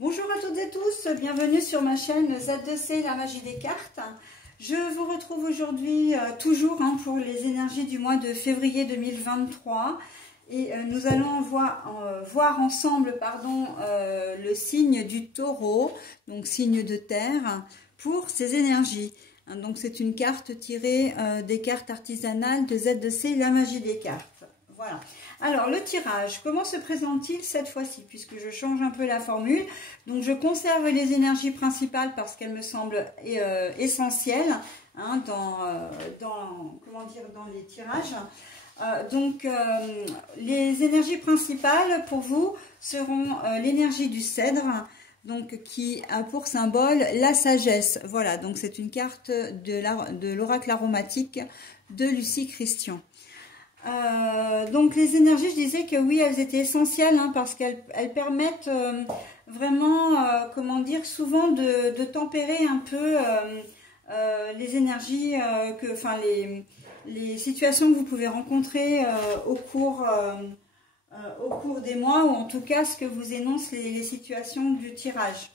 Bonjour à toutes et tous, bienvenue sur ma chaîne Z2C, la magie des cartes. Je vous retrouve aujourd'hui toujours pour les énergies du mois de février 2023 et nous allons voir ensemble le signe du taureau, donc signe de terre, pour ces énergies. Donc c'est une carte tirée des cartes artisanales de Z2C, la magie des cartes. Voilà. Alors, le tirage, comment se présente-t-il cette fois-ci? Puisque je change un peu la formule. Donc, je conserve les énergies principales parce qu'elles me semblent essentielles dans les tirages. Les énergies principales pour vous seront l'énergie du cèdre, donc qui a pour symbole la sagesse. Voilà, donc c'est une carte de l'oracle aromatique de Lucie Christian. Donc les énergies, je disais que oui, elles étaient essentielles parce qu'elles permettent vraiment, souvent de tempérer un peu les énergies, les situations que vous pouvez rencontrer au cours des mois, ou en tout cas ce que vous énoncent les situations du tirage,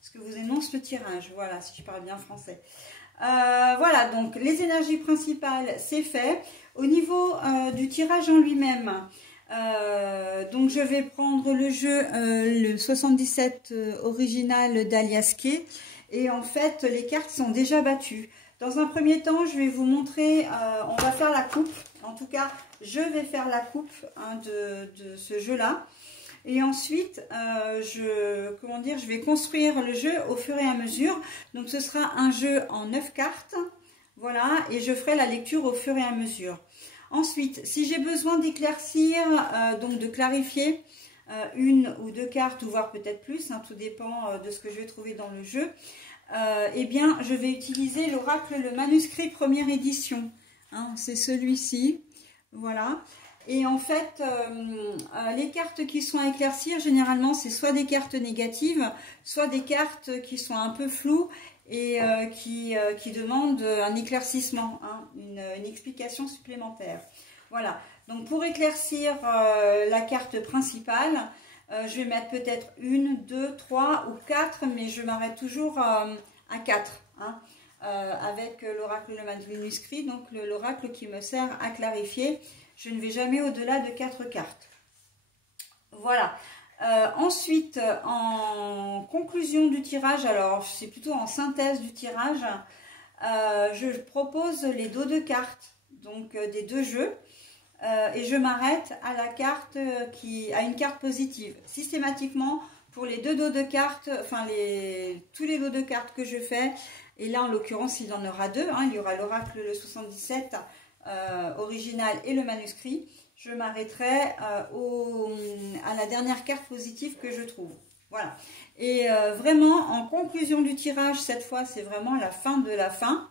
ce que vous énonce le tirage, voilà, si je parle bien français. Voilà, donc les énergies principales, c'est fait. Au niveau du tirage en lui-même, donc je vais prendre le jeu, le 77 original d'Aliasqué, et en fait les cartes sont déjà battues. Dans un premier temps, je vais vous montrer, on va faire la coupe, en tout cas je vais faire la coupe de ce jeu-là. Et ensuite, je vais construire le jeu au fur et à mesure. Donc, ce sera un jeu en 9 cartes. Voilà, et je ferai la lecture au fur et à mesure. Ensuite, si j'ai besoin d'éclaircir, donc de clarifier une ou deux cartes, ou voire peut-être plus, tout dépend de ce que je vais trouver dans le jeu, eh bien, je vais utiliser l'oracle, le manuscrit première édition. C'est celui-ci. Voilà. Et en fait, les cartes qui sont à éclaircir, généralement, c'est soit des cartes négatives, soit des cartes qui sont un peu floues et qui demandent un éclaircissement, une explication supplémentaire. Voilà. Donc, pour éclaircir la carte principale, je vais mettre peut-être 1, 2, 3 ou 4, mais je m'arrête toujours à 4. Avec l'oracle, le manuscrit, donc l'oracle qui me sert à clarifier. Je ne vais jamais au-delà de 4 cartes. Voilà. Ensuite, en conclusion du tirage, alors c'est plutôt en synthèse du tirage, je propose les dos de cartes, donc des deux jeux, et je m'arrête à la carte à une carte positive. Systématiquement, pour les deux dos de cartes, tous les dos de cartes que je fais, et là en l'occurrence il y en aura deux, il y aura l'oracle le 77 original et le manuscrit, je m'arrêterai à la dernière carte positive que je trouve. Voilà. Et vraiment, en conclusion du tirage, cette fois, c'est vraiment la fin de la fin.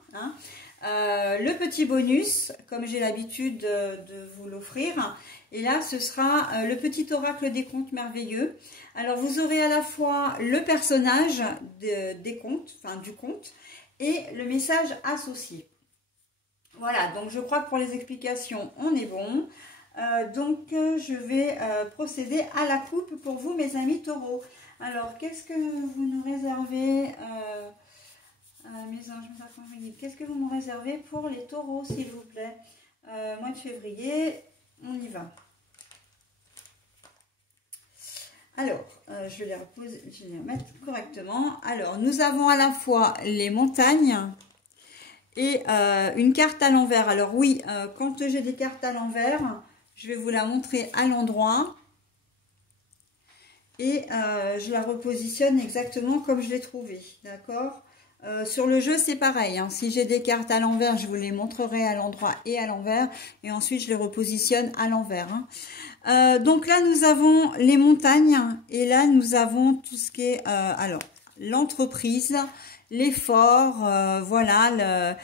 Le petit bonus, comme j'ai l'habitude de vous l'offrir. Et là, ce sera le petit oracle des contes merveilleux. Alors, vous aurez à la fois le personnage des contes, du conte, et le message associé. Voilà, donc je crois que pour les explications, on est bon. Je vais procéder à la coupe pour vous, mes amis taureaux. Alors, qu'est-ce que vous nous réservez, mes anges, mes archanges, qu'est-ce que vous me réservez pour les taureaux, s'il vous plaît? Mois de février, on y va. Alors, je vais les remettre correctement. Alors, nous avons à la fois les montagnes et une carte à l'envers. Alors oui, quand j'ai des cartes à l'envers, je vais vous la montrer à l'endroit. Et je la repositionne exactement comme je l'ai trouvée. D'accord? Sur le jeu, c'est pareil. Si j'ai des cartes à l'envers, je vous les montrerai à l'endroit et à l'envers. Et ensuite, je les repositionne à l'envers. Donc là, nous avons les montagnes. Et là, nous avons tout ce qui est... l'entreprise, l'effort, voilà,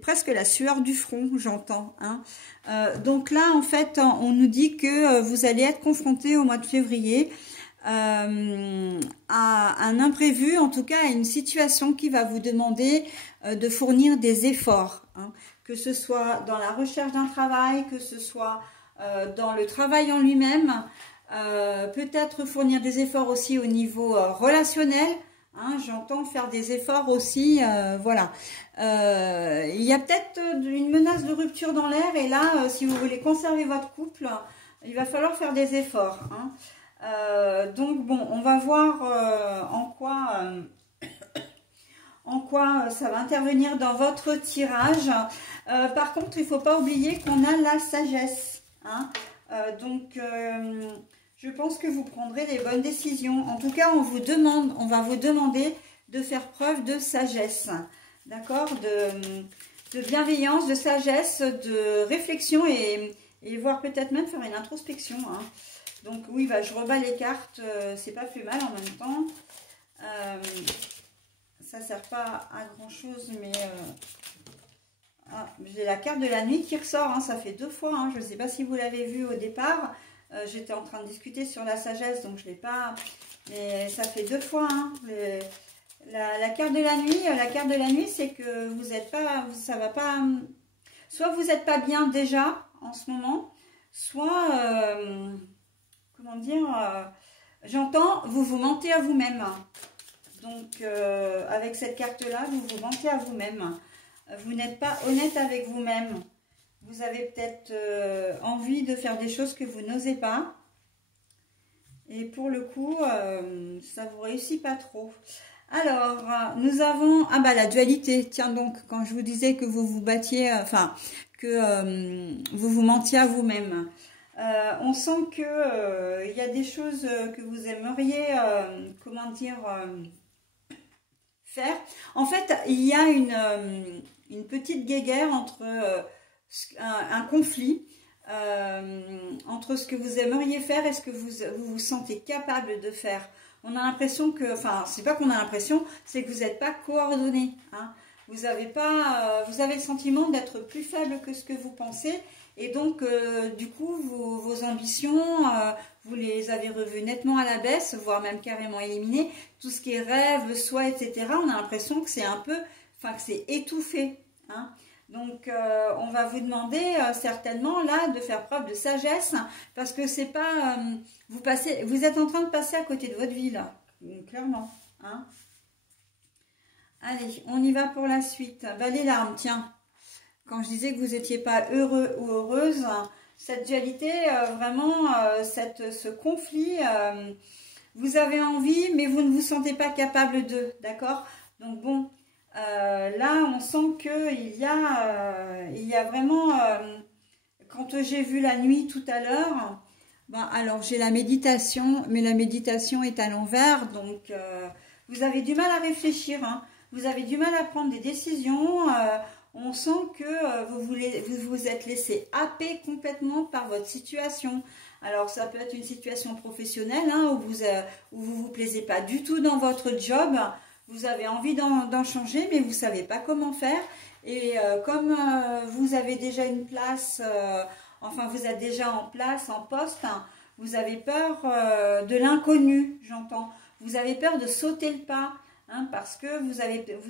presque la sueur du front, j'entends. Donc là, en fait, on nous dit que vous allez être confronté au mois de février à un imprévu, en tout cas à une situation qui va vous demander de fournir des efforts, que ce soit dans la recherche d'un travail, que ce soit dans le travail en lui-même. peut-être fournir des efforts aussi au niveau relationnel. Hein, j'entends faire des efforts aussi, voilà. Il y a peut-être une menace de rupture dans l'air et là, si vous voulez conserver votre couple, il va falloir faire des efforts. Hein. Donc bon, on va voir en quoi ça va intervenir dans votre tirage. Par contre, il ne faut pas oublier qu'on a la sagesse. Hein. Je pense que vous prendrez les bonnes décisions. En tout cas, on va vous demander de faire preuve de sagesse, d'accord, de bienveillance, de sagesse, de réflexion et voire peut-être même faire une introspection. Hein. Donc oui, bah, je rebats les cartes, c'est pas plus mal en même temps. Ça ne sert pas à grand chose, mais j'ai la carte de la nuit qui ressort, hein, ça fait 2 fois. Hein, je ne sais pas si vous l'avez vu au départ. J'étais en train de discuter sur la sagesse, donc je ne l'ai pas. Mais ça fait 2 fois. Hein, la carte de la nuit, c'est que vous n'êtes pas, ça va pas. Soit vous n'êtes pas bien déjà en ce moment, soit comment dire, j'entends, vous vous mentez à vous-même. Donc avec cette carte-là, vous vous mentez à vous-même. Vous n'êtes pas honnête avec vous-même. Vous avez peut-être envie de faire des choses que vous n'osez pas. Et pour le coup, ça ne vous réussit pas trop. Alors, nous avons... Ah bah la dualité. Tiens donc, quand je vous disais que vous vous battiez, enfin, que vous vous mentiez à vous-même. On sent que il y a des choses que vous aimeriez, comment dire, faire. En fait, il y a une petite guéguerre entre un conflit entre ce que vous aimeriez faire et ce que vous sentez capable de faire. On a l'impression que, enfin, c'est pas qu'on a l'impression, c'est que vous n'êtes pas coordonné. Hein. Vous avez le sentiment d'être plus faible que ce que vous pensez. Et donc, du coup, vos ambitions, vous les avez revues nettement à la baisse, voire même carrément éliminées. Tout ce qui est rêve, souhait, etc., on a l'impression que c'est un peu, enfin, que c'est étouffé. Hein. Donc, on va vous demander certainement, là, de faire preuve de sagesse, parce que c'est pas... vous êtes en train de passer à côté de votre vie, là, clairement. Hein. Allez, on y va pour la suite. Bah, les larmes, tiens. Quand je disais que vous n'étiez pas heureux ou heureuse, cette dualité, vraiment, ce conflit, vous avez envie, mais vous ne vous sentez pas capable de, d'accord? Donc bon, là, on sent qu'il y a vraiment, quand j'ai vu la nuit tout à l'heure, ben, alors j'ai la méditation, mais la méditation est à l'envers, donc vous avez du mal à réfléchir, hein, vous avez du mal à prendre des décisions, on sent que vous vous êtes laissé happer complètement par votre situation. Alors, ça peut être une situation professionnelle hein, où vous plaisez pas du tout dans votre job. Vous avez envie d'en changer, mais vous ne savez pas comment faire. Et comme vous avez déjà une place, enfin, vous êtes déjà en place, en poste, hein, vous avez peur de l'inconnu, j'entends. Vous avez peur de sauter le pas. Hein, parce que vous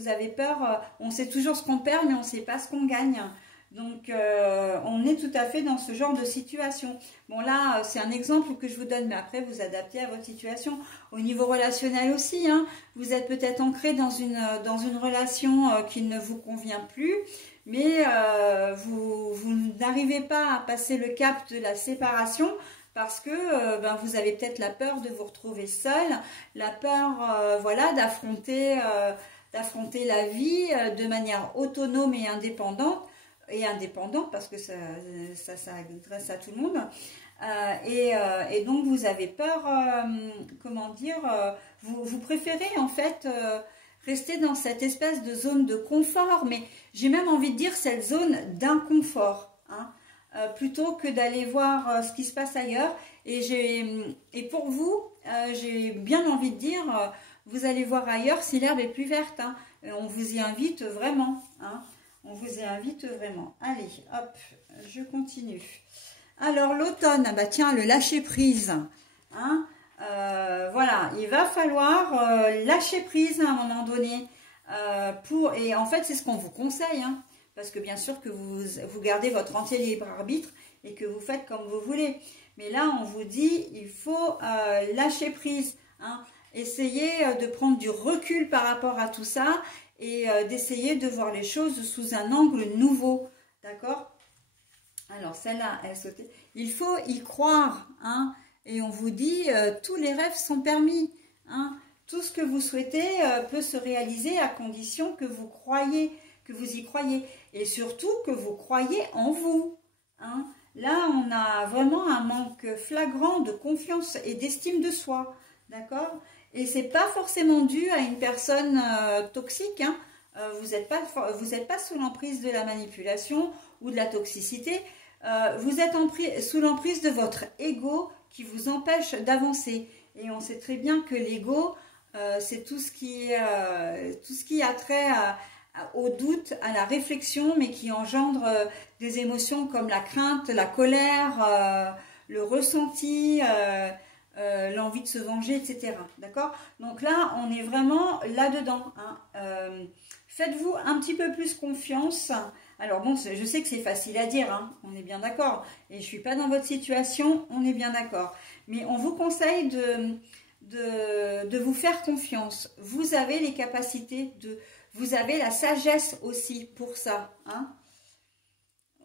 avez peur, on sait toujours ce qu'on perd, mais on ne sait pas ce qu'on gagne. Donc, on est tout à fait dans ce genre de situation. Bon, là, c'est un exemple que je vous donne, mais après, vous adaptez à votre situation. Au niveau relationnel aussi, hein, vous êtes peut-être ancré dans une relation qui ne vous convient plus, mais vous n'arrivez pas à passer le cap de la séparation, parce que ben, vous avez peut-être la peur de vous retrouver seul, la peur voilà, d'affronter la vie de manière autonome et indépendante, parce que ça s'adresse à tout le monde. Et donc vous avez peur, comment dire, vous préférez en fait rester dans cette espèce de zone de confort, mais j'ai même envie de dire cette zone d'inconfort, hein. Plutôt que d'aller voir ce qui se passe ailleurs. Et pour vous, j'ai bien envie de dire, vous allez voir ailleurs si l'herbe est plus verte. Hein. On vous y invite vraiment. Hein. On vous y invite vraiment. Allez, hop, je continue. Alors, l'automne, bah tiens, le lâcher-prise. Hein. Voilà, il va falloir lâcher prise à un moment donné. Et en fait, c'est ce qu'on vous conseille. Hein. Parce que bien sûr que vous gardez votre entier libre arbitre et que vous faites comme vous voulez. Mais là, on vous dit, il faut lâcher prise, hein. Essayez de prendre du recul par rapport à tout ça et d'essayer de voir les choses sous un angle nouveau, d'accord? Alors, celle-là, elle sautait. Il faut y croire, hein. Et on vous dit, tous les rêves sont permis, hein. Tout ce que vous souhaitez peut se réaliser à condition que vous croyez, que vous y croyez. Et surtout que vous croyez en vous, hein. Là, on a vraiment un manque flagrant de confiance et d'estime de soi, d'accord? Et c'est pas forcément dû à une personne toxique, hein. Vous n'êtes pas sous l'emprise de la manipulation ou de la toxicité. Vous êtes sous l'emprise de votre ego qui vous empêche d'avancer. Et on sait très bien que l'ego, c'est tout ce qui a trait au doute, à la réflexion, mais qui engendre des émotions comme la crainte, la colère, le ressenti, l'envie de se venger, etc. D'accord? Donc là, on est vraiment là-dedans, hein. Faites-vous un petit peu plus confiance. Alors bon, je sais que c'est facile à dire, hein, on est bien d'accord. Et je ne suis pas dans votre situation, on est bien d'accord. Mais on vous conseille de vous faire confiance. Vous avez les capacités, vous avez la sagesse aussi pour ça, hein.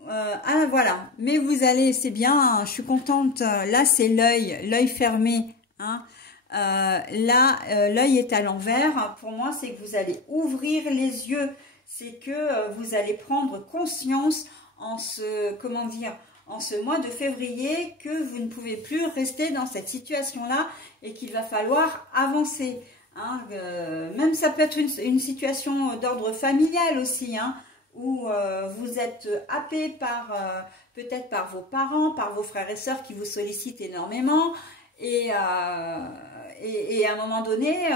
Ah voilà, mais vous allez, c'est bien, hein, je suis contente. Là, c'est l'œil fermé, hein. Là, l'œil est à l'envers. Pour moi, c'est que vous allez ouvrir les yeux. C'est que vous allez prendre conscience en ce mois de février que vous ne pouvez plus rester dans cette situation-là et qu'il va falloir avancer, hein. Même ça peut être une situation d'ordre familial aussi, hein, où vous êtes happé peut-être par vos parents, par vos frères et sœurs qui vous sollicitent énormément. Et à un moment donné,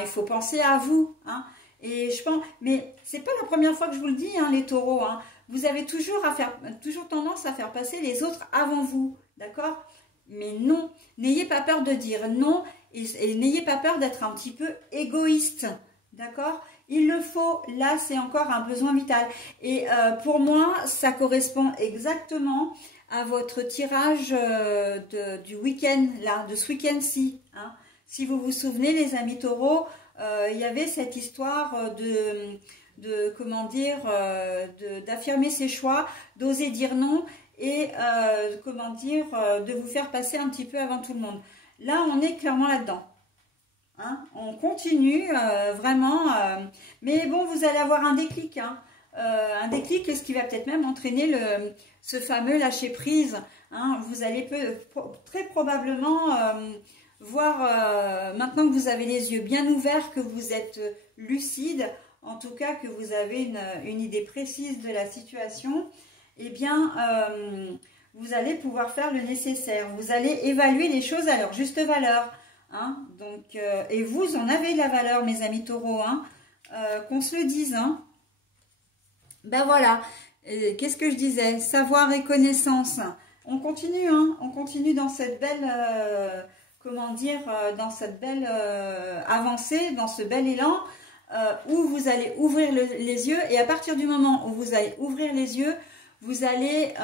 il faut penser à vous, hein. Et je pense, mais c'est pas la première fois que je vous le dis, hein, les taureaux, hein. Vous avez toujours tendance à faire passer les autres avant vous, d'accord? Mais non, n'ayez pas peur de dire non et n'ayez pas peur d'être un petit peu égoïste, d'accord? Il le faut, là c'est encore un besoin vital. Et pour moi, ça correspond exactement à votre tirage du week-end, là, de ce week-end-ci, hein. Si vous vous souvenez, les amis taureaux, il y avait cette histoire d'affirmer ses choix, d'oser dire non et de vous faire passer un petit peu avant tout le monde. Là, on est clairement là-dedans, hein. On continue vraiment, mais bon, vous allez avoir un déclic, hein. Un déclic, ce qui va peut-être même entraîner ce fameux lâcher prise, hein. Vous allez très probablement voir, maintenant que vous avez les yeux bien ouverts, que vous êtes lucide, en tout cas que vous avez une idée précise de la situation, eh bien, vous allez pouvoir faire le nécessaire. Vous allez évaluer les choses à leur juste valeur, hein. Donc, et vous en avez la valeur, mes amis taureaux, hein, qu'on se le dise, hein. Ben voilà, qu'est-ce que je disais? Savoir et connaissance. On continue, hein, on continue dans cette belle, dans cette belle avancée, dans ce bel élan, où vous allez ouvrir les yeux. Et à partir du moment où vous allez ouvrir les yeux, vous allez,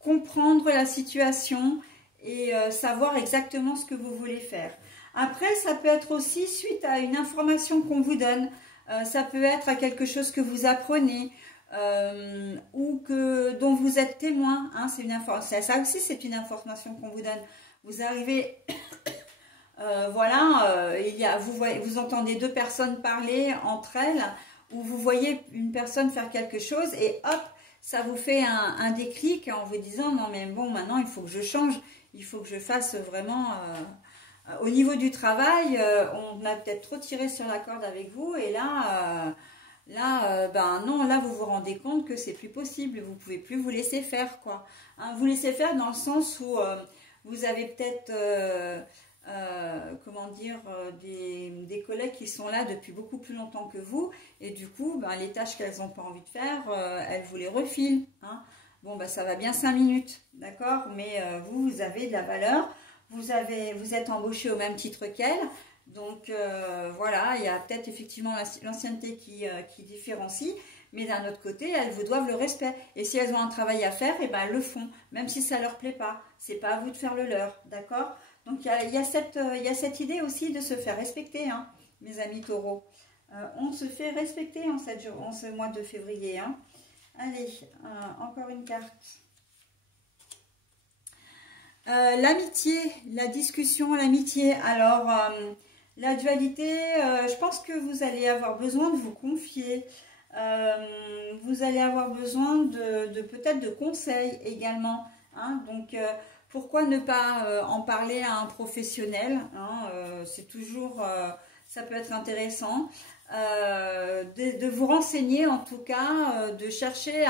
comprendre la situation et savoir exactement ce que vous voulez faire. Après, ça peut être aussi suite à une information qu'on vous donne. Ça peut être à quelque chose que vous apprenez ou dont vous êtes témoin, hein, ça aussi c'est une information qu'on vous donne. Vous arrivez, voilà, vous entendez deux personnes parler entre elles, ou vous voyez une personne faire quelque chose et hop, ça vous fait un déclic en vous disant non mais bon, maintenant il faut que je change, il faut que je fasse vraiment... au niveau du travail, on a peut-être trop tiré sur la corde avec vous et là, non, là vous vous rendez compte que c'est plus possible, vous pouvez plus vous laisser faire, quoi. Hein, vous laisser faire dans le sens où vous avez peut-être, des collègues qui sont là depuis beaucoup plus longtemps que vous et du coup, les tâches qu'elles n'ont pas envie de faire, elles vous les refilent, hein. Bon, ça va bien 5 minutes, d'accord, mais vous avez de la valeur. Vous êtes embauché au même titre qu'elle, donc voilà, il y a peut-être effectivement l'ancienneté qui différencie, Mais d'un autre côté, elles vous doivent le respect. Et si elles ont un travail à faire, eh ben, elles le font, même si ça ne leur plaît pas. C'est pas à vous de faire le leur, d'accord? Donc, il y a cette idée aussi de se faire respecter, hein, mes amis taureaux. On se fait respecter en ce mois de février. Hein. Allez, encore une carte. L'amitié, la discussion, l'amitié. Alors, la dualité, je pense que vous allez avoir besoin de vous confier. Vous allez avoir besoin de peut-être de conseils également. Hein. Donc, pourquoi ne pas en parler à un professionnel, hein, c'est toujours, ça peut être intéressant. De vous renseigner en tout cas, de chercher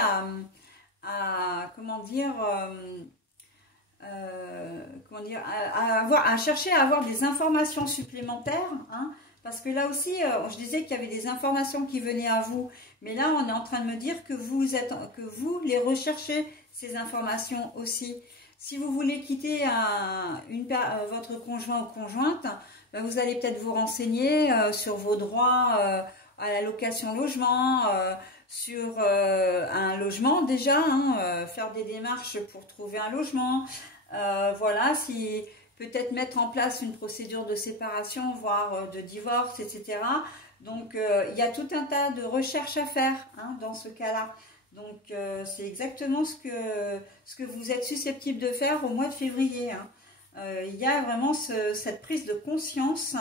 comment dire, à chercher à avoir des informations supplémentaires, hein, parce que là aussi, je disais qu'il y avait des informations qui venaient à vous, mais là on est en train de me dire que vous les recherchez, ces informations aussi. Si vous voulez quitter votre conjoint ou conjointe, ben vous allez peut-être vous renseigner sur vos droits à la location logement, sur un logement déjà, hein, faire des démarches pour trouver un logement. Voilà, si peut-être mettre en place une procédure de séparation, voire de divorce, etc. Donc, il y a tout un tas de recherches à faire, hein, dans ce cas-là. Donc, c'est exactement ce que vous êtes susceptible de faire au mois de février. Hein. Il y a vraiment cette prise de conscience,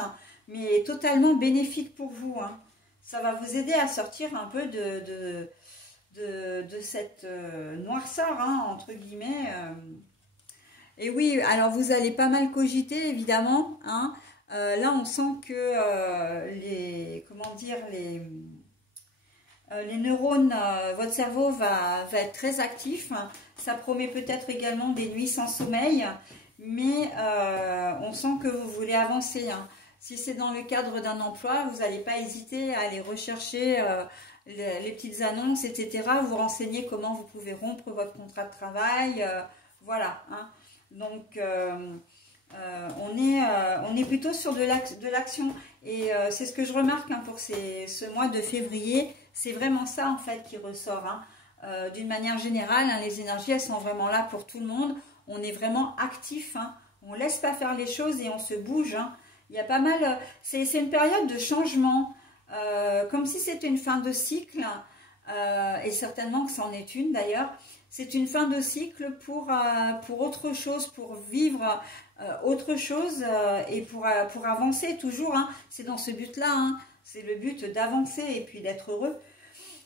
mais totalement bénéfique pour vous. Hein. Ça va vous aider à sortir un peu de cette noirceur, hein, entre guillemets. Et oui, alors vous allez pas mal cogiter, évidemment. Hein. Là, on sent que les neurones, votre cerveau va être très actif. Ça promet peut-être également des nuits sans sommeil, mais on sent que vous voulez avancer. Hein. Si c'est dans le cadre d'un emploi, vous n'allez pas hésiter à aller rechercher les petites annonces, etc. Vous renseigner comment vous pouvez rompre votre contrat de travail. Voilà. Hein. Donc, on est plutôt sur de l'action. Et c'est ce que je remarque, hein, pour ce mois de février. C'est vraiment ça, en fait, qui ressort. Hein. D'une manière générale, hein, les énergies, elles sont vraiment là pour tout le monde. On est vraiment actif. Hein. On ne laisse pas faire les choses et on se bouge. Hein. Il y a pas mal... C'est une période de changement. Comme si c'était une fin de cycle. Et certainement que c'en est une, d'ailleurs. C'est une fin de cycle pour autre chose, pour vivre autre chose et pour avancer toujours. Hein. C'est dans ce but-là. Hein. C'est le but d'avancer et puis d'être heureux.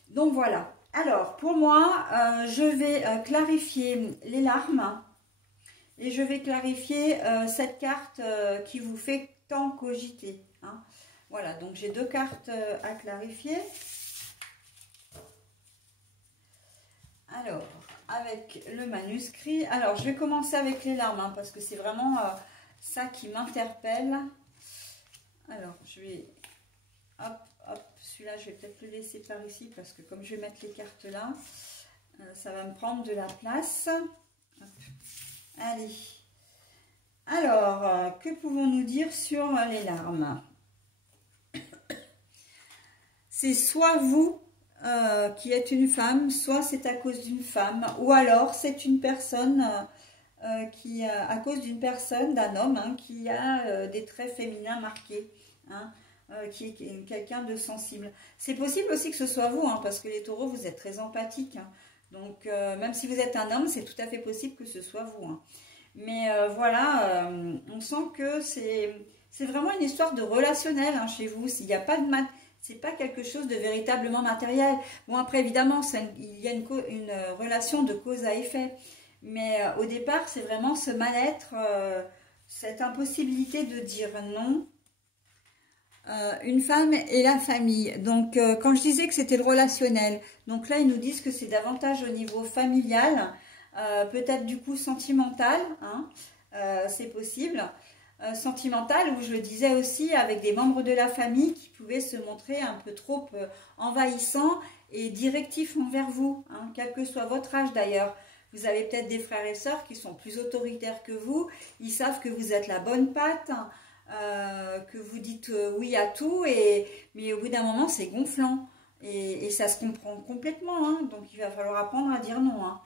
Donc voilà. Alors, pour moi, je vais clarifier les larmes. Et je vais clarifier cette carte qui vous fait tant cogiter. Hein. Voilà, donc j'ai deux cartes à clarifier. Alors, avec le manuscrit. Alors, je vais commencer avec les larmes, hein, parce que c'est vraiment ça qui m'interpelle. Alors, je vais... Hop, hop, celui-là, je vais peut-être le laisser par ici, parce que comme je vais mettre les cartes là, ça va me prendre de la place. Hop. Allez. Alors, que pouvons-nous dire sur les larmes? C'est soit vous qui êtes une femme, soit c'est à cause d'une femme, ou alors c'est une personne qui, à cause d'une personne, d'un homme, hein, qui a des traits féminins marqués, hein, qui est quelqu'un de sensible. C'est possible aussi que ce soit vous, hein, parce que les taureaux, vous êtes très empathiques. Hein, donc, même si vous êtes un homme, c'est tout à fait possible que ce soit vous. Hein. Mais voilà, on sent que c'est vraiment une histoire de relationnel, hein, chez vous. S'il n'y a pas de c'est pas quelque chose de véritablement matériel. Bon, après, évidemment, il y a une relation de cause à effet. Mais au départ, c'est vraiment ce mal-être, cette impossibilité de dire non. Une femme et la famille. Donc, quand je disais que c'était le relationnel, donc là, ils nous disent que c'est davantage au niveau familial, peut-être du coup sentimental, hein, c'est possible. Sentimentale, où je le disais aussi, avec des membres de la famille qui pouvaient se montrer un peu trop envahissants et directifs envers vous, hein, quel que soit votre âge d'ailleurs. Vous avez peut-être des frères et sœurs qui sont plus autoritaires que vous, ils savent que vous êtes la bonne patte, que vous dites oui à tout, mais au bout d'un moment c'est gonflant. Et ça se comprend complètement, hein. Donc il va falloir apprendre à dire non, hein.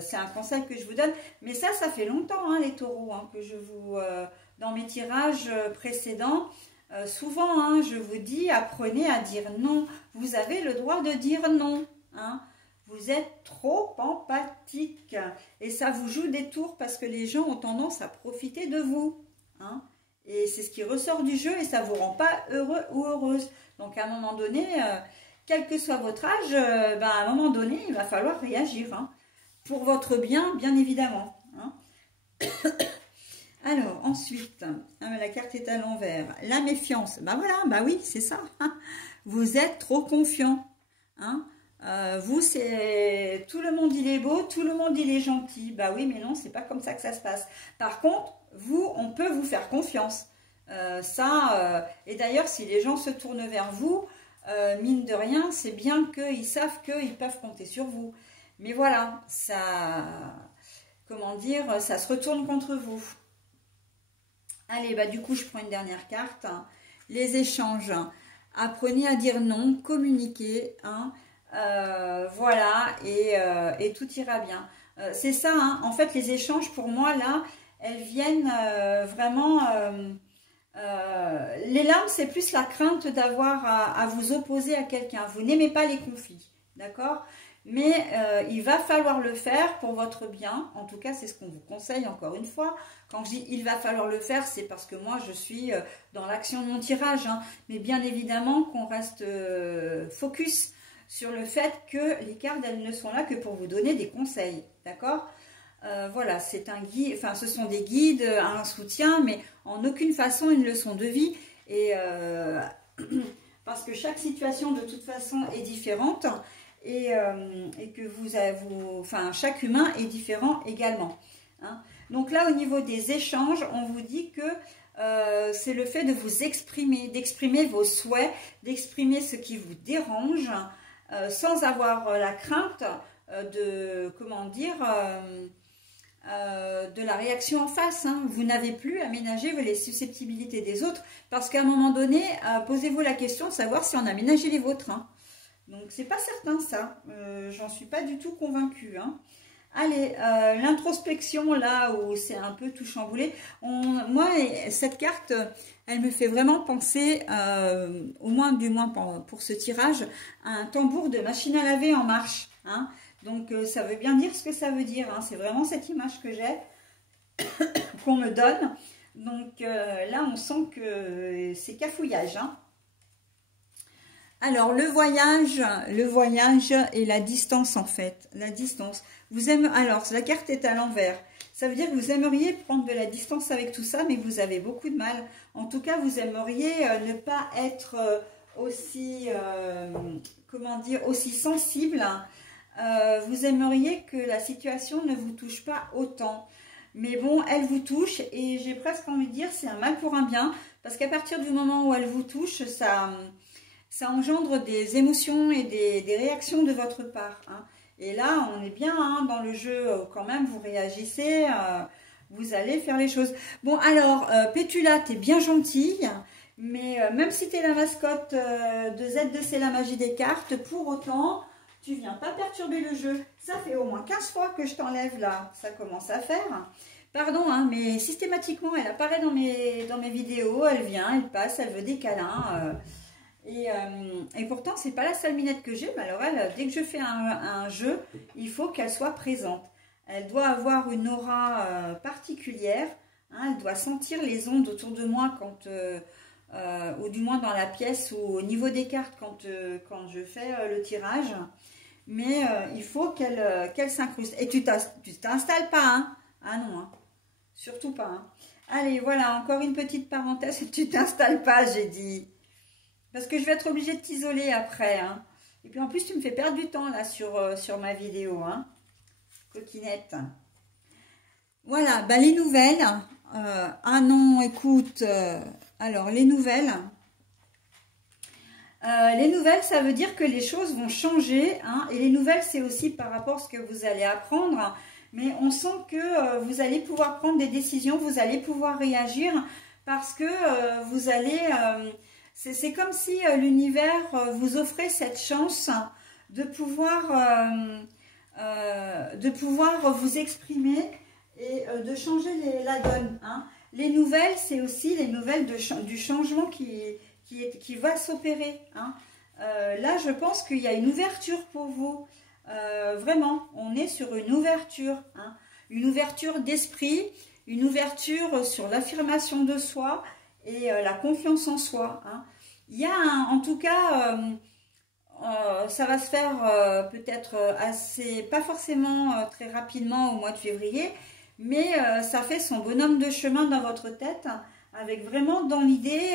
C'est un conseil que je vous donne. Mais ça fait longtemps, hein, les taureaux, hein, que je vous... dans mes tirages précédents, souvent, hein, je vous dis, apprenez à dire non. Vous avez le droit de dire non, hein. Vous êtes trop empathique. Et ça vous joue des tours parce que les gens ont tendance à profiter de vous, hein. Et c'est ce qui ressort du jeu et ça ne vous rend pas heureux ou heureuse. Donc à un moment donné, quel que soit votre âge, à un moment donné, il va falloir réagir, hein, pour votre bien, bien évidemment, hein. Alors ensuite, la carte est à l'envers. La méfiance, voilà, oui, c'est ça. Vous êtes trop confiant, hein. Vous, c'est tout le monde il est beau, tout le monde il est gentil. Oui, mais non, c'est pas comme ça que ça se passe. Par contre, vous, on peut vous faire confiance. Et d'ailleurs, si les gens se tournent vers vous, mine de rien, c'est bien qu'ils savent qu'ils peuvent compter sur vous. Mais voilà, ça, comment dire, ça se retourne contre vous. Allez, du coup, je prends une dernière carte. Les échanges. Apprenez à dire non, communiquez, hein. Voilà, et tout ira bien. C'est ça, hein. En fait, les échanges, pour moi, là, elles viennent vraiment... les larmes, c'est plus la crainte d'avoir à vous opposer à quelqu'un. Vous n'aimez pas les conflits, d'accord? Mais il va falloir le faire pour votre bien. En tout cas, c'est ce qu'on vous conseille, encore une fois. Quand je dis « il va falloir le faire », c'est parce que moi, je suis dans l'action de mon tirage, hein. Mais bien évidemment qu'on reste focus sur le fait que les cartes, elles ne sont là que pour vous donner des conseils, d'accord? Voilà, c'est un guide, enfin ce sont des guides, un soutien, mais en aucune façon une leçon de vie. Et parce que chaque situation de toute façon est différente et que chaque humain est différent également, hein. Donc là, au niveau des échanges, on vous dit que c'est le fait de vous exprimer, d'exprimer vos souhaits, d'exprimer ce qui vous dérange, sans avoir la crainte de, comment dire, de la réaction en face, hein. Vous n'avez plus à ménager les susceptibilités des autres parce qu'à un moment donné, posez-vous la question de savoir si on a ménagé les vôtres, hein. Donc c'est pas certain ça, j'en suis pas du tout convaincue, hein. Allez, l'introspection là où c'est un peu tout chamboulé, moi cette carte, elle me fait vraiment penser, au moins du moins pour ce tirage, à un tambour de machine à laver en marche, hein. Donc ça veut bien dire ce que ça veut dire, hein. C'est vraiment cette image que j'ai, qu'on me donne. Donc là on sent que c'est cafouillage, hein. Alors le voyage et la distance en fait, la distance. Alors la carte est à l'envers. Ça veut dire que vous aimeriez prendre de la distance avec tout ça, mais vous avez beaucoup de mal. En tout cas, vous aimeriez ne pas être aussi, comment dire, aussi sensible. Vous aimeriez que la situation ne vous touche pas autant. Mais bon, elle vous touche et j'ai presque envie de dire c'est un mal pour un bien. Parce qu'à partir du moment où elle vous touche, ça engendre des émotions et des réactions de votre part, hein. Et là, on est bien, hein, dans le jeu, quand même, vous réagissez, vous allez faire les choses. Bon, alors, Pétula, t'es bien gentille, mais même si t'es la mascotte de Z2C, la magie des cartes, pour autant, tu viens pas perturber le jeu. Ça fait au moins 15 fois que je t'enlève là, ça commence à faire. Pardon, hein, mais systématiquement, elle apparaît dans mes vidéos, elle vient, elle passe, elle veut des câlins. Et pourtant, c'est pas la seule minette que j'ai, mais alors elle, dès que je fais un jeu, il faut qu'elle soit présente. Elle doit avoir une aura particulière, hein, elle doit sentir les ondes autour de moi quand, ou du moins dans la pièce ou au niveau des cartes quand je fais le tirage. Mais il faut qu'elle s'incruste. Et tu t'installes pas, hein? Ah non, hein, surtout pas, hein. Allez, voilà, encore une petite parenthèse, tu t'installes pas, j'ai dit. Parce que je vais être obligée de t'isoler après, hein. Et puis en plus, tu me fais perdre du temps là sur ma vidéo, hein. Coquinette. Voilà, les nouvelles. Ah non, écoute. Alors, les nouvelles. Les nouvelles, ça veut dire que les choses vont changer, hein. Et les nouvelles, c'est aussi par rapport à ce que vous allez apprendre. Mais on sent que vous allez pouvoir prendre des décisions, vous allez pouvoir réagir parce que vous allez... C'est comme si l'univers vous offrait cette chance de pouvoir vous exprimer et de changer la donne. Hein. Les nouvelles, c'est aussi les nouvelles du changement qui va s'opérer. Hein. Là, je pense qu'il y a une ouverture pour vous. Vraiment, on est sur une ouverture. Hein. Une ouverture d'esprit, une ouverture sur l'affirmation de soi et la confiance en soi. Hein. Il y a en tout cas, ça va se faire peut-être pas forcément très rapidement au mois de février, mais ça fait son bonhomme de chemin dans votre tête, avec vraiment dans l'idée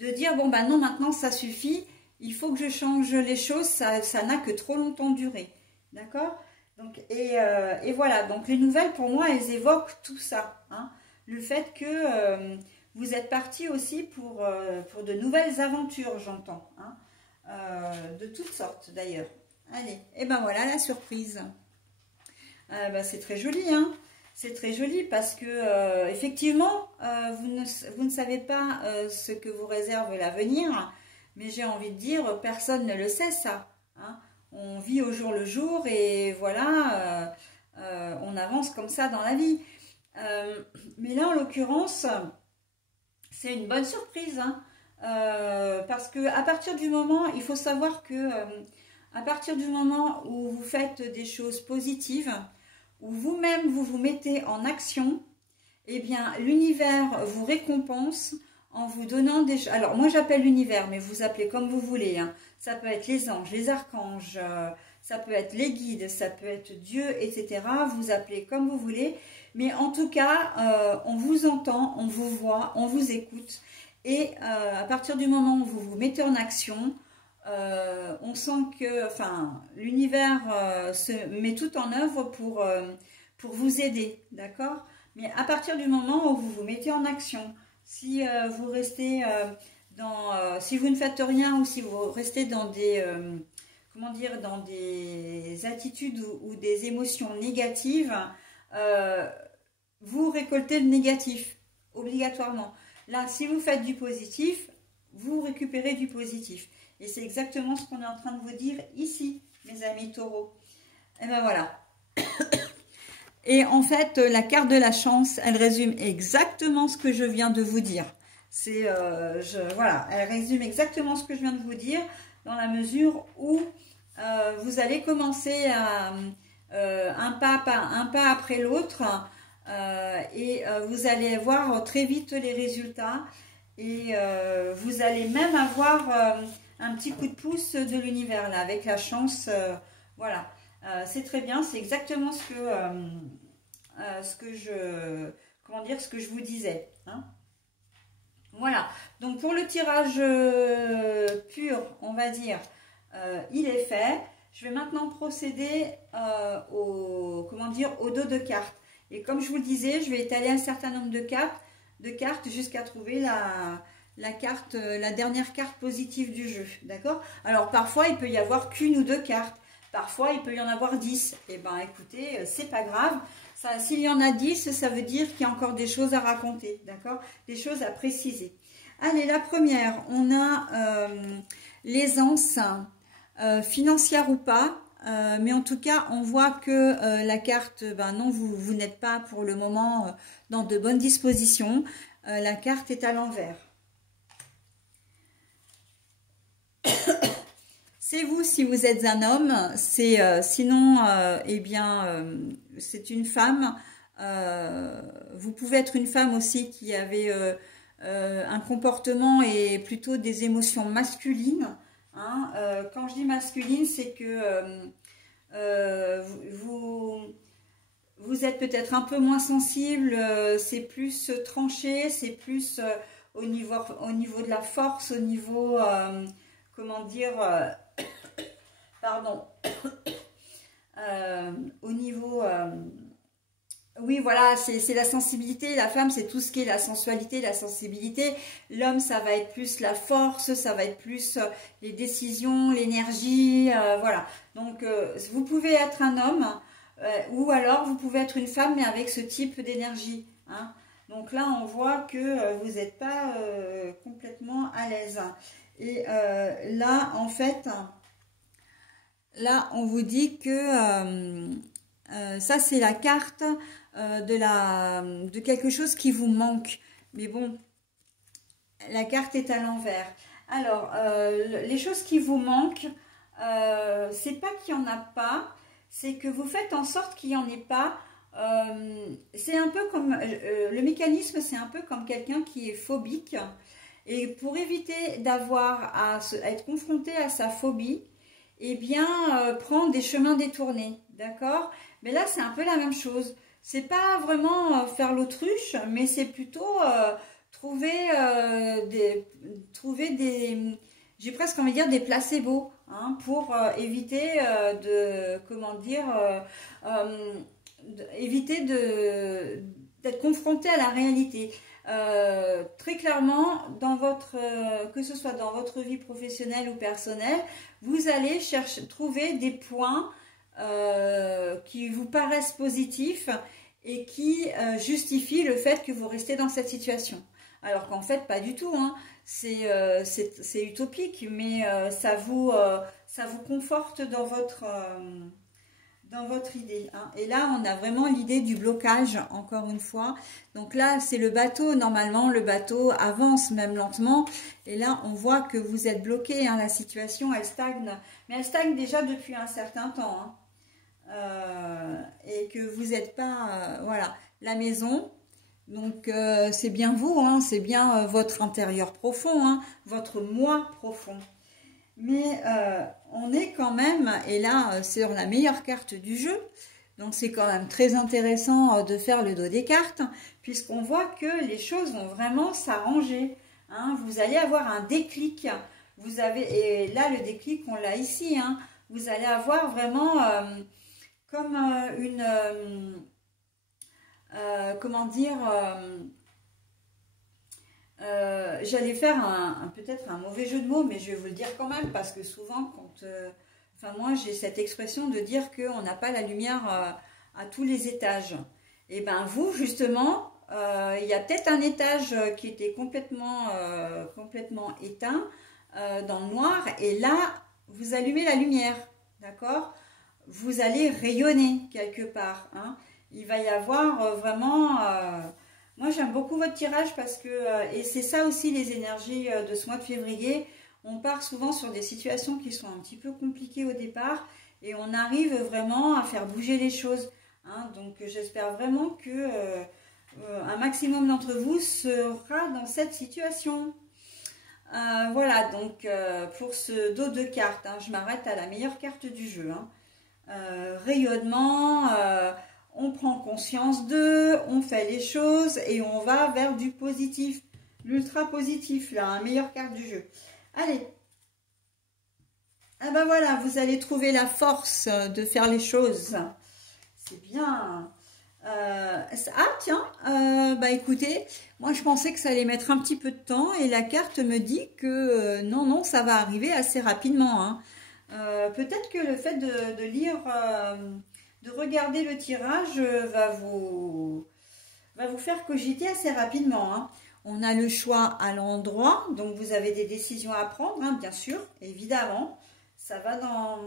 de dire, bon ben non, maintenant ça suffit, il faut que je change les choses, ça n'a que trop longtemps duré. D'accord ? Donc, et voilà, donc les nouvelles pour moi elles évoquent tout ça, hein. Le fait que vous êtes parti aussi pour de nouvelles aventures, j'entends, hein. De toutes sortes d'ailleurs. Allez, et ben voilà la surprise. Ben, c'est très joli, hein. C'est très joli parce que effectivement vous ne savez pas ce que vous réserve l'avenir, mais j'ai envie de dire personne ne le sait ça, hein. On vit au jour le jour et voilà, on avance comme ça dans la vie. Mais là, en l'occurrence, c'est une bonne surprise. Hein, parce que à partir du moment, il faut savoir que à partir du moment où vous faites des choses positives, où vous-même vous mettez en action, eh bien l'univers vous récompense en vous donnant des... Alors moi j'appelle l'univers, mais vous appelez comme vous voulez, hein. Ça peut être les anges, les archanges, ça peut être les guides, ça peut être Dieu, etc. Vous appelez comme vous voulez, mais en tout cas, on vous entend, on vous voit, on vous écoute, et à partir du moment où vous vous mettez en action, on sent que, enfin, l'univers se met tout en œuvre pour vous aider, d'accord? Mais à partir du moment où vous vous mettez en action, si vous restez si vous ne faites rien ou si vous restez dans des comment dire, dans des attitudes ou des émotions négatives, vous récoltez le négatif obligatoirement. Là, si vous faites du positif, vous récupérez du positif. Et c'est exactement ce qu'on est en train de vous dire ici, mes amis taureaux. Et ben voilà. Et en fait, la carte de la chance, elle résume exactement ce que je viens de vous dire. C'est, voilà, elle résume exactement ce que je viens de vous dire, dans la mesure où vous allez commencer un pas après l'autre, et vous allez voir très vite les résultats, et vous allez même avoir un petit coup de pouce de l'univers là, avec la chance, voilà. C'est très bien, c'est exactement ce que je vous disais, hein. Voilà, donc pour le tirage pur, on va dire, il est fait. Je vais maintenant procéder au dos de cartes. Et comme je vous le disais, je vais étaler un certain nombre de cartes jusqu'à trouver la dernière carte positive du jeu, d'accord? Alors parfois, il peut y avoir qu'une ou deux cartes. Parfois, il peut y en avoir 10. Eh bien, écoutez, c'est pas grave. S'il y en a 10, ça veut dire qu'il y a encore des choses à raconter, d'accord? Des choses à préciser. Allez, la première, on a l'aisance, financière ou pas. Mais en tout cas, on voit que la carte, ben non, vous n'êtes pas pour le moment dans de bonnes dispositions. La carte est à l'envers. C'est vous si vous êtes un homme, sinon, eh bien, c'est une femme. Vous pouvez être une femme aussi qui avait un comportement et plutôt des émotions masculines. Hein. Quand je dis masculine, c'est que vous êtes peut-être un peu moins sensible, c'est plus tranché, c'est plus au niveau de la force, au niveau, comment dire... pardon, au niveau, oui voilà, c'est la sensibilité, la femme c'est tout ce qui est la sensualité, la sensibilité, l'homme ça va être plus la force, ça va être plus les décisions, l'énergie, voilà, donc vous pouvez être un homme, ou alors vous pouvez être une femme mais avec ce type d'énergie, hein. Donc là, on voit que vous n'êtes pas complètement à l'aise. Et là, en fait, là, on vous dit que ça, c'est la carte de quelque chose qui vous manque. Mais bon, la carte est à l'envers. Alors, les choses qui vous manquent, c'est pas qu'il n'y en a pas, c'est que vous faites en sorte qu'il n'y en ait pas. C'est un peu comme, le mécanisme, c'est un peu comme quelqu'un qui est phobique. Et pour éviter d'avoir à être confronté à sa phobie, eh bien, prendre des chemins détournés, d'accord? Mais là, c'est un peu la même chose. C'est pas vraiment faire l'autruche, mais c'est plutôt trouver des, j'ai presque envie de dire des placebos, hein, pour éviter comment dire, éviter d'être confronté à la réalité. Très clairement, que ce soit dans votre vie professionnelle ou personnelle, vous allez trouver des points qui vous paraissent positifs et qui justifient le fait que vous restez dans cette situation. Alors qu'en fait, pas du tout, hein. C'est utopique, mais ça vous conforte dans votre idée, hein. Et là, on a vraiment l'idée du blocage, encore une fois. Donc là, c'est le bateau. Normalement, le bateau avance même lentement. Et là, on voit que vous êtes bloqué, hein. La situation, elle stagne. Mais elle stagne déjà depuis un certain temps, hein. Et que vous n'êtes pas... voilà, la maison. Donc, c'est bien vous, hein. C'est bien votre intérieur profond, hein, votre moi profond. Mais on est quand même, et là c'est la meilleure carte du jeu, donc c'est quand même très intéressant de faire le dos des cartes, puisqu'on voit que les choses vont vraiment s'arranger, hein. Vous allez avoir un déclic, et là le déclic on l'a ici, hein. Vous allez avoir vraiment comme comment dire, j'allais faire peut-être un mauvais jeu de mots, mais je vais vous le dire quand même, parce que souvent, enfin moi j'ai cette expression de dire qu'on n'a pas la lumière à tous les étages. Et bien vous, justement, il y a peut-être un étage qui était complètement éteint, dans le noir, et là, vous allumez la lumière, d'accord? Vous allez rayonner quelque part, hein. Il va y avoir vraiment... moi, j'aime beaucoup votre tirage parce que, et c'est ça aussi les énergies de ce mois de février, on part souvent sur des situations qui sont un petit peu compliquées au départ et on arrive vraiment à faire bouger les choses, hein. Donc, j'espère vraiment que un maximum d'entre vous sera dans cette situation. Voilà, donc pour ce dos de cartes, hein, je m'arrête à la meilleure carte du jeu, hein. Rayonnement... on prend conscience d'eux, on fait les choses et on va vers du positif, l'ultra positif, là, la meilleure carte du jeu. Allez, ah ben voilà, vous allez trouver la force de faire les choses. C'est bien. Ah tiens, bah écoutez, moi je pensais que ça allait mettre un petit peu de temps et la carte me dit que non, ça va arriver assez rapidement, hein. Peut-être que le fait de lire... de regarder le tirage va vous faire cogiter assez rapidement, hein. On a le choix à l'endroit, donc vous avez des décisions à prendre, hein, bien sûr, évidemment. Ça va dans...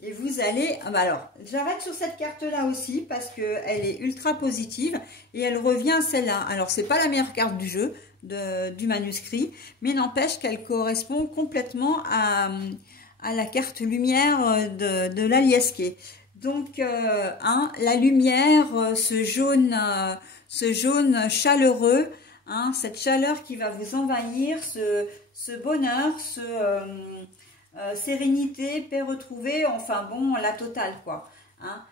Et vous allez... Ah bah alors, j'arrête sur cette carte-là aussi parce qu'elle est ultra positive et elle revient à celle-là. Alors, c'est pas la meilleure carte du jeu, du manuscrit, mais n'empêche qu'elle correspond complètement à la carte lumière de l'Aliesquet. Donc, hein, la lumière, ce jaune chaleureux, hein, cette chaleur qui va vous envahir, ce bonheur, sérénité, paix retrouvée, enfin bon, la totale, quoi, hein.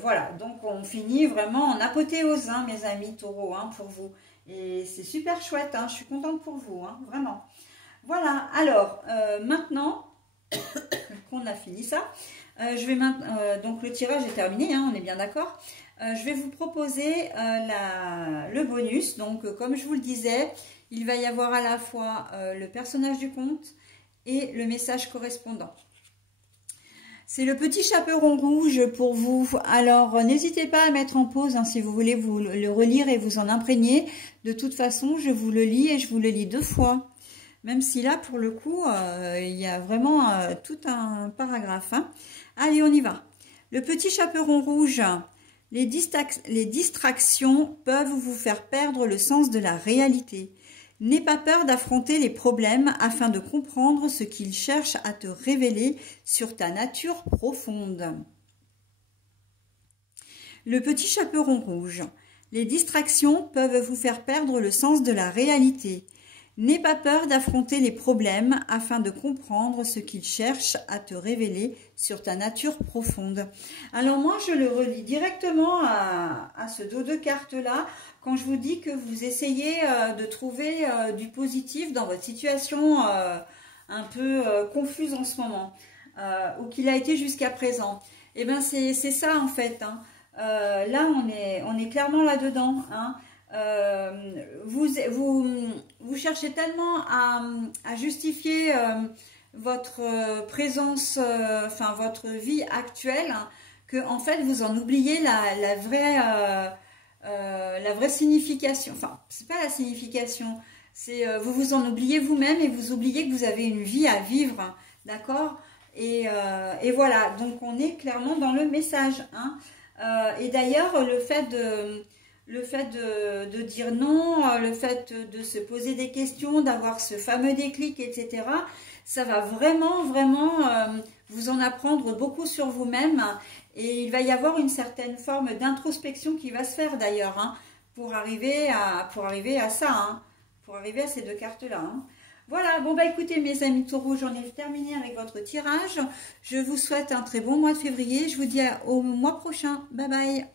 Voilà, donc on finit vraiment en apothéose, hein, mes amis taureaux, hein, pour vous. Et c'est super chouette, hein, je suis contente pour vous, hein, vraiment. Voilà, alors, maintenant qu'on a fini ça, je vais donc le tirage est terminé, hein, on est bien d'accord. Je vais vous proposer le bonus. Donc comme je vous le disais, il va y avoir à la fois le personnage du conte et le message correspondant. C'est le petit chaperon rouge pour vous. Alors, n'hésitez pas à mettre en pause hein, si vous voulez vous le relire et vous en imprégner. De toute façon, je vous le lis et je vous le lis 2 fois. Même si là, pour le coup, il y a vraiment tout un paragraphe. Hein. Allez, on y va. Le petit chaperon rouge. Les distractions peuvent vous faire perdre le sens de la réalité. N'aie pas peur d'affronter les problèmes afin de comprendre ce qu'ils cherchent à te révéler sur ta nature profonde. Le petit chaperon rouge. Les distractions peuvent vous faire perdre le sens de la réalité. N'aie pas peur d'affronter les problèmes afin de comprendre ce qu'ils cherchent à te révéler sur ta nature profonde. Alors moi, je le relis directement à ce dos de cartes-là quand je vous dis que vous essayez de trouver du positif dans votre situation un peu confuse en ce moment ou qu'il a été jusqu'à présent. Et bien, c'est ça en fait. Hein. Là, on est clairement là-dedans. Hein. Vous cherchez tellement à justifier votre présence, enfin votre vie actuelle, hein, que en fait vous en oubliez la vraie signification. Enfin, c'est pas la signification, c'est vous vous en oubliez vous-même et vous oubliez que vous avez une vie à vivre, hein, d'accord? Et voilà, donc on est clairement dans le message. Hein. Et d'ailleurs, le fait de dire non, le fait de se poser des questions, d'avoir ce fameux déclic, etc., ça va vraiment, vraiment vous en apprendre beaucoup sur vous-même. Et il va y avoir une certaine forme d'introspection qui va se faire d'ailleurs, hein, pour arriver à ça, hein, pour arriver à ces 2 cartes-là. Hein. Voilà, bon bah écoutez mes amis taureaux, j'en ai terminé avec votre tirage. Je vous souhaite un très bon mois de février. Je vous dis au mois prochain. Bye bye.